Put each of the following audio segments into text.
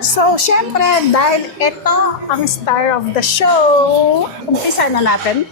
So, syempre, dahil ito ang star of the show, umpisa na natin.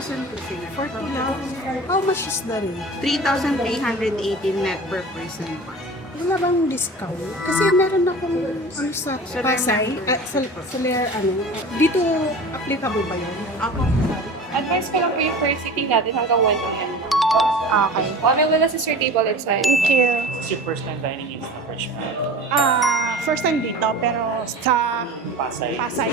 Person to sila. 40 lang. How much is the rate? 3,318 net per person pa. Wala bang discount? Kasi meron akong ano sa Pasay, dito applicable ba yun? Ako. Advice ko lang po yung first sitting natin hanggang 1 p.m. Okay. Ano wala sa sir table inside? Thank you. It's your first time dining in sa Freshman. First time dito, pero sa Pasay. Pasay.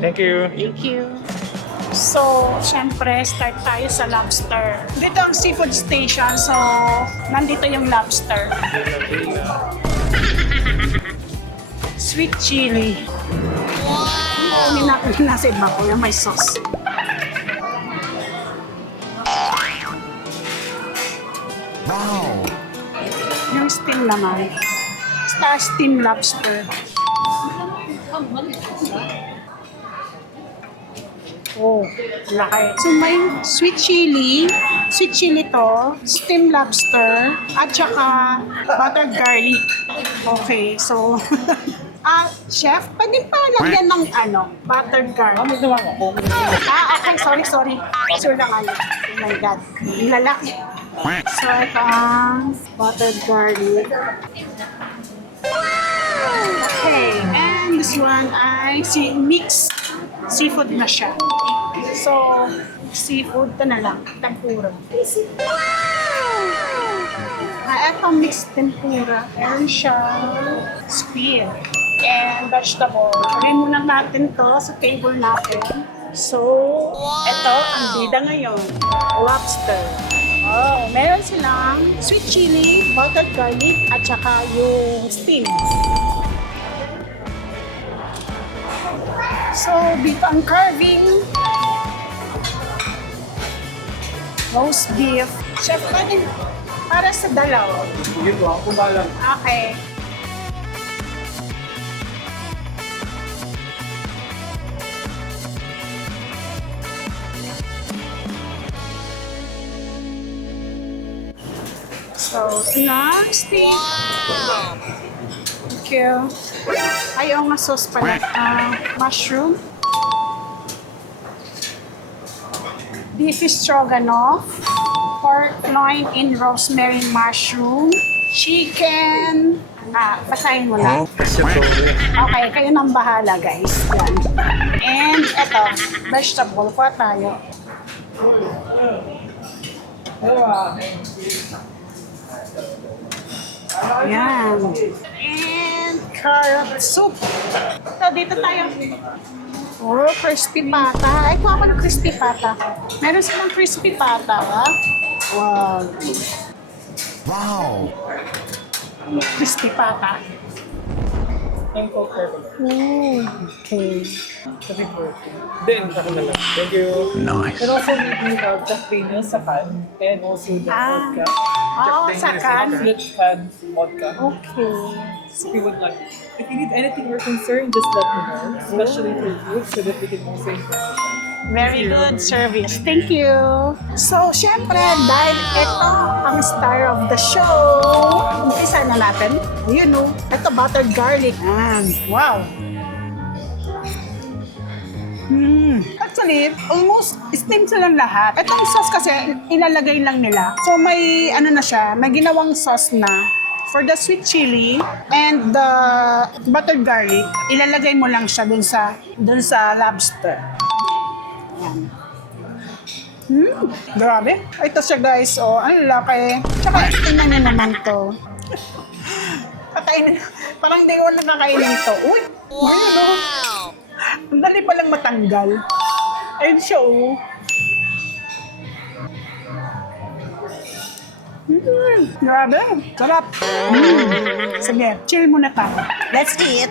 Thank you. Thank you. So, syempre, start tayo sa lobster. Dito ang seafood station, so nandito yung lobster. Sweet chili. Wow! Hindi natin nasa iba ko yung may sauce. Wow! Yung steam naman. Star steam lobster. Oh, laki. So may sweet chili to, steam lobster, at saka buttered garlic. Okay, so chef, pwede pa lagyan ng buttered garlic. Okay, sorry. Sure lang Oh my God, lalaki. So ito ang buttered garlic. Okay, and this one ay mixed seafood na siya. So, seafood to na lang, tempura. Ito mixed tempura. Meron siya squid and vegetable. Lagay muna natin to sa table natin. So, ito ang bida ngayon, lobster. Oh, meron silang sweet chili, buttered garlic, at saka yung steam. So, dito ang carving. Roast beef. Chef, pwede para sa dalaw. Dito ako kumalang. Okay. So, ito na, steak. Wow! Thank you. Ayaw nga sauce pala. Mushroom. Beef stroganoff. Pork loin in rosemary mushroom. Chicken. Basahin mo na. Okay, kayo nang bahala, guys. Yan. And eto, vegetable. Kuha tayo. Yan. And carrot soup. So, dito tayo. Oh, crispy pata. Ay, kuha ko ng crispy pata. Meron silang crispy pata. Wow. Wow. Crispy pata. And Coke Purple. Oh, okay. Sabi po. Then, ako na lang. Thank you. Nice. And also, we have Jack Daniels sa can. And also the vodka. Oh, Jack sa Daniels can? split can vodka. Okay. If you would like. If you need anything or concern, just let me know. Especially for food, so that we can also improve. Very good service. Thank you. So, syempre, dahil ito ang star of the show, umpisa na natin. You know, ito buttered garlic. Wow. Actually, almost steam silang lahat. Itong sauce kasi, ilalagay lang nila. So, may ano na siya, may ginawang sauce na for the sweet chili and the buttered garlic, ilalagay mo lang siya dun sa lobster. Grabe. Ito siya guys. Oh, ang laki. Tsaka tingnan niyo naman to. Kakainin. Parang hindi ko nakakainin to. Uy! Wow! Ang dali palang matanggal. Ayun siya oh. Grabe. Sarap. Sige, chill muna tayo. Let's eat.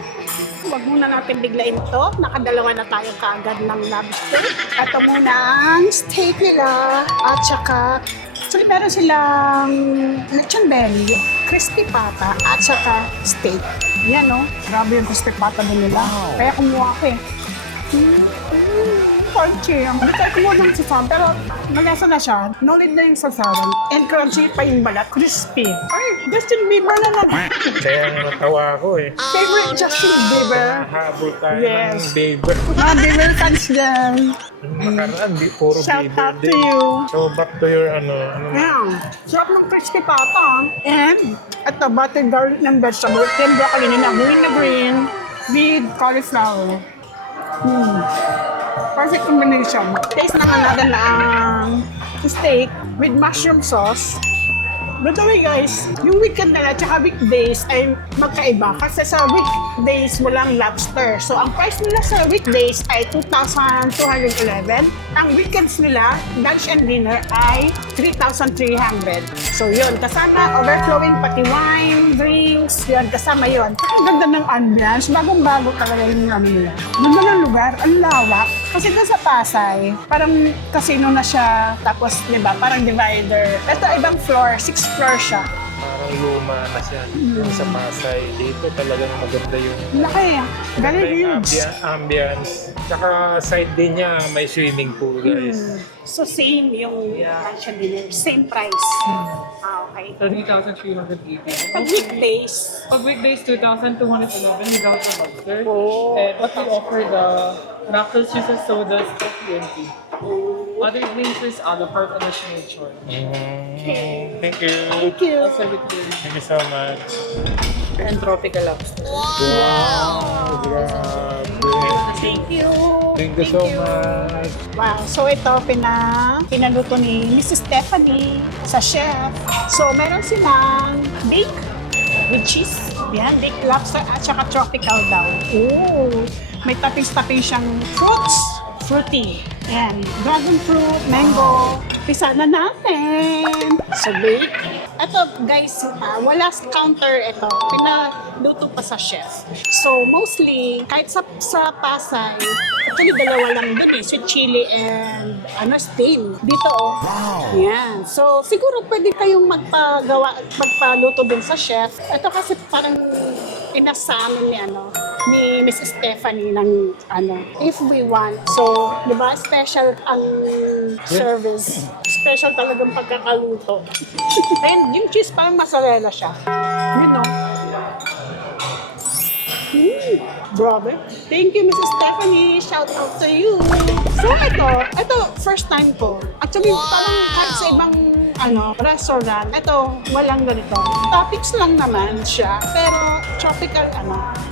Huwag muna natin biglain to. Nakadalawa na tayo kaagad ng lobster. Ito muna ang steak nila. At saka, actually meron silang lechon belly, crispy pata, at saka steak. Yan no. Grabe yung crispy pata din nila. Kaya kumuha ko eh. Crunchy. Hindi tayo kumuha ng sasawan. Pero malasa na siya. No need na yung sasawan. And crunchy pa yung balat. Crispy. Ay, Justin Bieber na lang. Kaya nga natawa ako eh. Favorite Justin Bieber. Habol tayo Yes. ng Bieber. Mga Bieber fans dyan. Yung nakaraan, puro Shout Bieber out to din. you. So back to your ano Yeah. Sarap ng crispy pata. And ito, buttered garlic ng vegetable. Yung broccoli nila, green na green with cauliflower. Perfect combination. Taste na nga natin ang steak with mushroom sauce. By the way guys, yung weekend nila at weekdays ay magkaiba kasi sa weekdays walang lobster. So ang price nila sa weekdays ay 2,211. Ang weekends nila, lunch and dinner ay 3,300. So yun, kasama overflowing pati wine, drinks, yun, kasama yun. Ang ganda ng ambience, bagong-bago talaga yung ano nila. Ganda ng lugar, ang lawak. Kasi doon sa Pasay, parang casino na siya, tapos di ba, parang divider. Ito ibang floor, 6th floor siya. parang luma na siya. Yung sa Pasay, dito talagang maganda yung Laki, very huge. ambience. Tsaka side din niya, may swimming pool guys. So same yung lunch and dinner, same price. Okay. 30,380. Pag weekdays, Pag weekdays, 2,211 without the lobster. Oh. And what we offer the knuckles, juices, sodas, coffee, and tea. Other drinks is a la carte and a signature. Thank you. thank you. Also with the Thank you so much. and tropical lobster. Wow, grabe. Thank you. Thank you so much. Wow, so ito pinaluto ni Mrs. Stephanie sa chef. So meron silang bake with cheese. Yan, baked lobster at saka tropical daw. Ooh, may toppings siyang fruits. Fruity. Yan, dragon fruit, mango. Pisa na natin. So bake. Ito guys, wala sa counter ito. Pinaluto pa sa chef. So mostly, kahit sa Pasay, actually dalawa lang doon eh. Sweet chili and steam. Dito oh. Wow. Yan. So siguro pwede kayong magpaluto din sa chef. Ito kasi parang inasamin ni Mrs. Stephanie ng if we want. So, di ba, special ang service. Special talagang pagkakaluto. And yung cheese parang mozzarella siya. You know? Grabe. Thank you, Mrs. Stephanie. Shout out to you. So, ito first time ko. Actually, parang kahit sa ibang restaurant. Ito, walang ganito. Toppings lang naman siya, pero tropical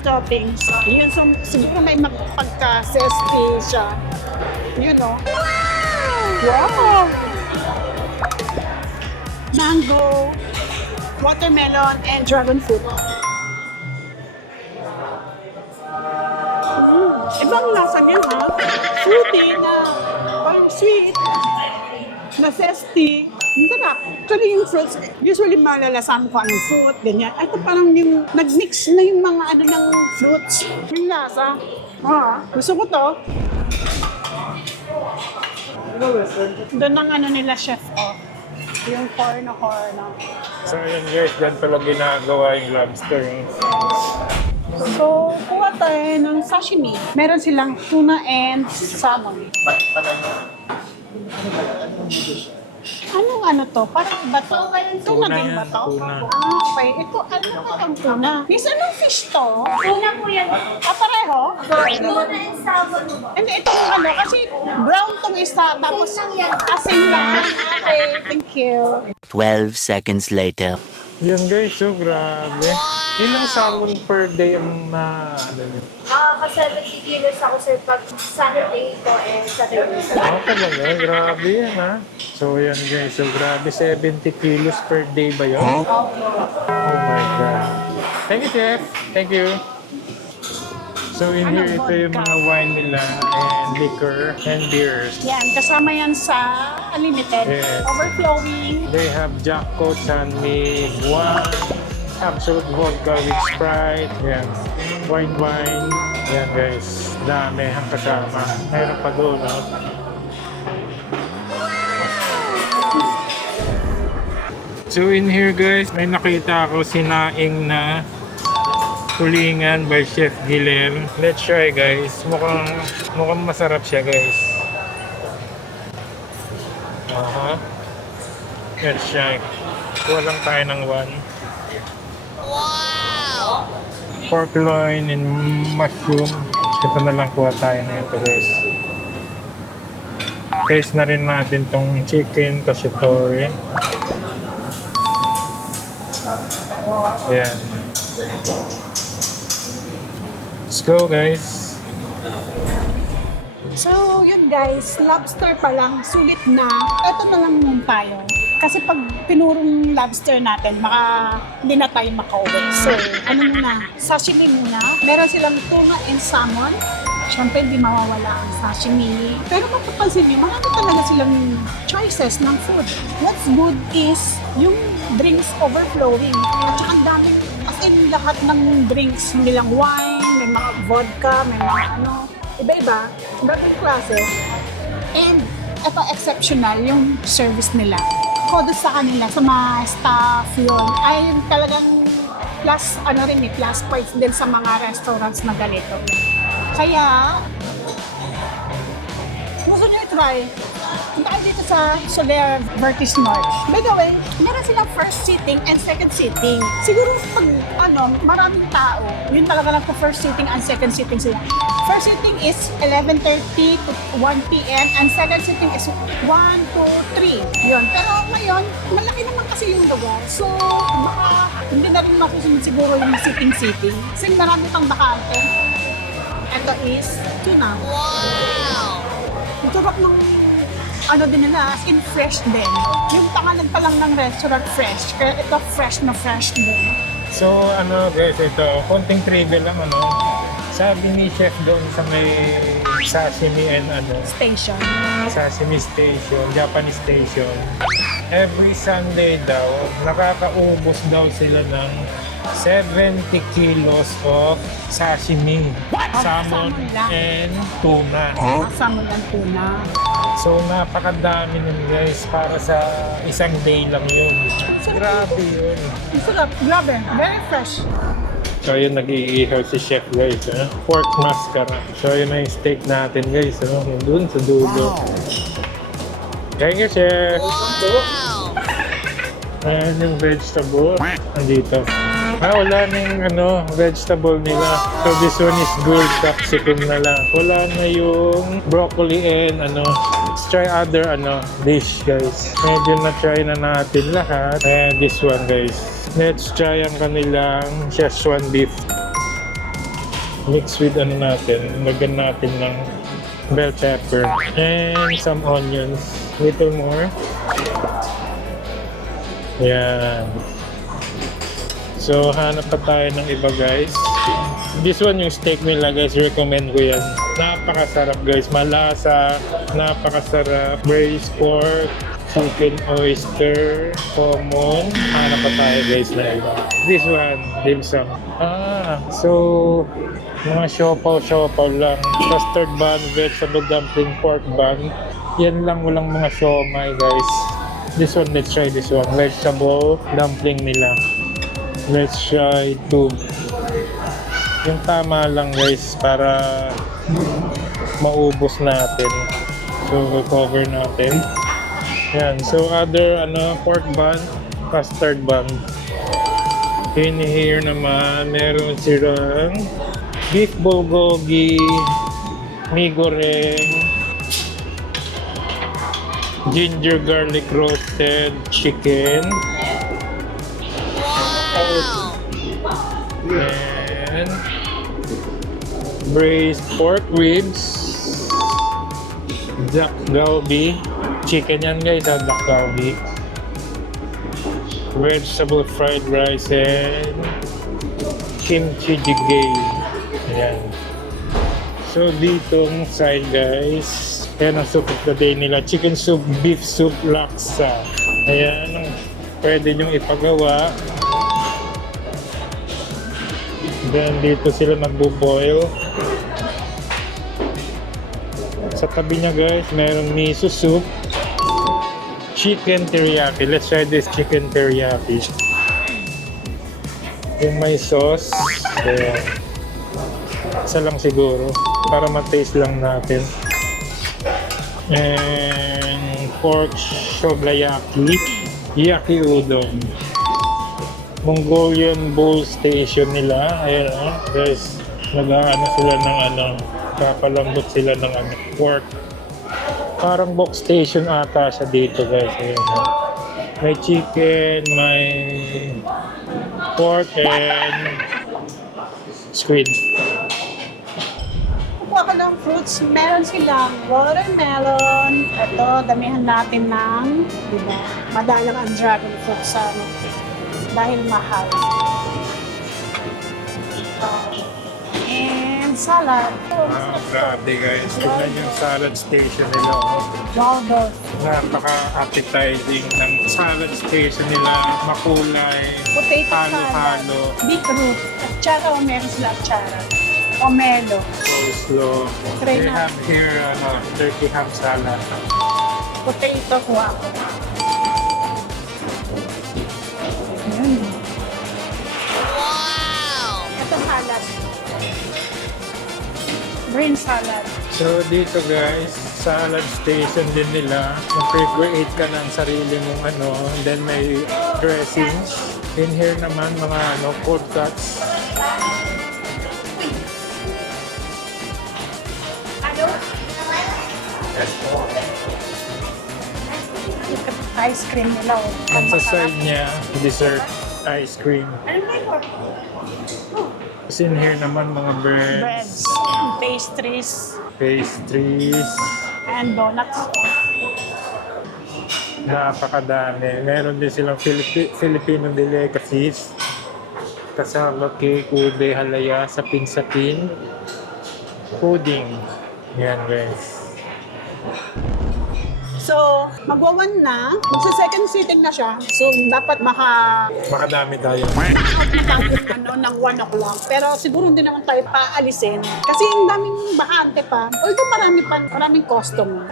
toppings. Yun, so, siguro may pagka-zesty siya. You know? Wow! Mango, watermelon, and dragon fruit. Ibang lasa niya, ha? Fruity na, parang sweet, na zesty. Ang sarap. Actually, yung fruits, usually malalasahan ko anong fruit, ganyan. Ito parang yung nag-mix na yung mga ng fruits. Yung lasa. Gusto ko to. Doon ang nila, chef, yung corno. So yun guys, dyan pala ginagawa yung lobster. So, kuha tayo ng sashimi. Meron silang tuna and salmon. Anong to? Parang ba to? Tuna din ba to? Tuna. Okay. Ito, ano ba ang tuna? Miss, anong fish to? Una po yan. Pareho? Tuna and salmon po. Hindi, itong kasi brown tong isa, tapos asin lang. Okay, thank you. 12 seconds later. Yan guys, so grabe. Ilang salmon per day ang Kasi 70 kilos ako sir pag Saturday po and Saturday. talaga, grabe yan ha. So yan guys, so grabe, 70 kilos per day ba yun? Oh my God. Thank you, Chef. Thank you. So in here, ito yung mga wine nila and liquor and beers. Yan, kasama yan sa unlimited. Yes. Overflowing. They have Jacko, Chanmi, Guan, Absolute Vodka with Sprite, yan. White wine, yan guys. Dami ang kasama. Mayroon pa doon, no? So in here guys, may nakita ako sinaing na tulingan by Chef Guilherme. Let's try guys. Mukhang masarap siya guys. Let's try. Kuha lang tayo ng one. Wow! Pork loin and mushroom. Ito na lang kuha tayo na ito guys. Taste na rin natin tong chicken kashitori. Ayan. Let's go guys. So, yun guys, lobster pa lang, sulit na. Ito na lang muna tayo. Kasi pag pinurong lobster natin, baka hindi na tayo makauwi. So, muna? Sashimi muna. Meron silang tuna and salmon. Siyempre, hindi mawawala ang sashimi. Pero mapapansin nyo, marami talaga silang choices ng food. What's good is yung drinks overflowing. At saka ang daming, as in lahat ng drinks, nilang wine, may mga vodka, may mga iba-iba, ibang klase. And ito exceptional yung service nila. Kodo sa kanila, sa mga staff yun, ay talagang plus, plus points din sa mga restaurants na ganito. Kaya, gusto nyo i-try. Punta kayo dito sa Soler Vertis North. By the way, meron silang first sitting and second sitting. Siguro pag maraming tao, yun talaga lang po first sitting and second sitting sila. First sitting is 11:30 to 1 p.m. and second sitting is 1 to 3. Yun. Pero ngayon, malaki naman kasi yung lugar. So, baka hindi na rin masusunod siguro yung sitting-sitting. Kasi marami pang bakante. Ito is tuna. Wow! Ang sarap ng din nila, as in fresh din. Yung tangalan pa lang ng restaurant fresh, kaya ito fresh na fresh din. So guys, ito, konting trivia lang Sabi ni Chef doon sa may sashimi and Station. sashimi station, Japanese station. Every Sunday daw, nakakaubos daw sila ng 70 kilos of sashimi, salmon lang. and tuna. Salmon and tuna. So napakadami nun guys, para sa isang day lang yun. Grabe yun. Ang sarap, grabe, very fresh. So yun, nag-iihaw si Chef guys. Pork mascara. So yun na yung steak natin guys. Doon sa dulo. Thank you, Chef. Wow! Ayan yung vegetable. Nandito. Wala nang vegetable nila. So this one is gold capsicum na lang. Wala na yung broccoli and let's try other dish guys. Medyo na-try na natin lahat. And this one guys. Let's try ang kanilang Szechuan beef. Mix with natin. Lagyan natin ng bell pepper and some onions. Little more. Yan. So, hanap pa tayo ng iba guys. This one yung steak nila guys, recommend ko yan. Napakasarap guys, malasa, napakasarap. Braised pork, chicken oyster, common. Hanap pa tayo guys na iba. This one, dim sum. So, mga siopaw lang. Custard bun, vegetable dumpling, pork bun. Yan lang, walang mga siomay guys. This one, let's try this one. Vegetable dumpling nila. Let's try 2. Yung tama lang guys para maubos natin. So, cover natin. Yan. So, other pork bun, custard bun. In here naman, meron silang beef bulgogi, mi goreng, ginger garlic roasted chicken. And braised pork ribs, duck galbi, chicken yan guys, duck galbi, vegetable fried rice, and kimchi jjigae. Ayan. So ditong side guys, yan ang soup of the day nila, chicken soup, beef soup, laksa. Ayan ang pwede nyong ipagawa. Then dito sila nagbo-boil. Sa tabi niya guys, meron miso soup, chicken teriyaki. Let's try this chicken teriyaki. Yung may sauce. Ayan. Isa lang siguro para ma-taste lang natin. And pork shobayaki, yaki udon. Mongolian bowl station nila. Ayan guys, sila ng papalambot sila ng pork. Parang box station ata siya dito guys. Ayan. May chicken, may pork and squid. Kukuha ka ng fruits. Meron silang watermelon. Ito, damihan natin ng, diba, madalang ang dragon fruit sa dahil mahal. And salad. Grabe guys, tignan yung salad station nila. Waldorf. Napaka-appetizing ng salad station nila. Makulay, Potato salad. halo-halo, Beetroot. Atsara o meron sila atsara. Pomelo. coleslaw. Try They na. have here turkey ham salad. Potato kuha ko. Ito salad. Green salad. So dito guys, salad station din nila. Mag-create ka ng sarili mong then may dressings. In here naman mga cold cuts. Ice cream nila. At sa side niya, dessert ice cream. Tapos in here naman mga Breads, pastries, pastries. and donuts. Napakadami. Meron din silang Filipino delicacies. Kasama cake, ube, halaya, sapin-sapin, pudding. Yan guys. So, magwawan na. Magsa-second sitting na siya. So, dapat Makadami tayo. ng 1 o'clock. Pero siguro hindi naman tayo paalisin. Kasi ang daming bakante pa. Although maraming customer.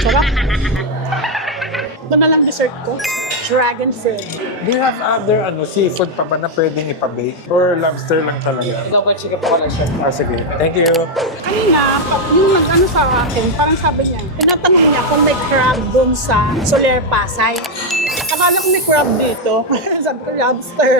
Sarap. Ito na lang dessert ko. Dragon fruit. Do you have other seafood pa ba na pwedeng ipabake? Or lobster lang talaga? Double check po lang siya. Sige. Thank you. Kanina, yung nag-ano sa akin, parang sabi niya, tinatanong niya kung may crab doon sa Soler Pasay. Saka akala ko may crab dito. Sabi ko, lobster.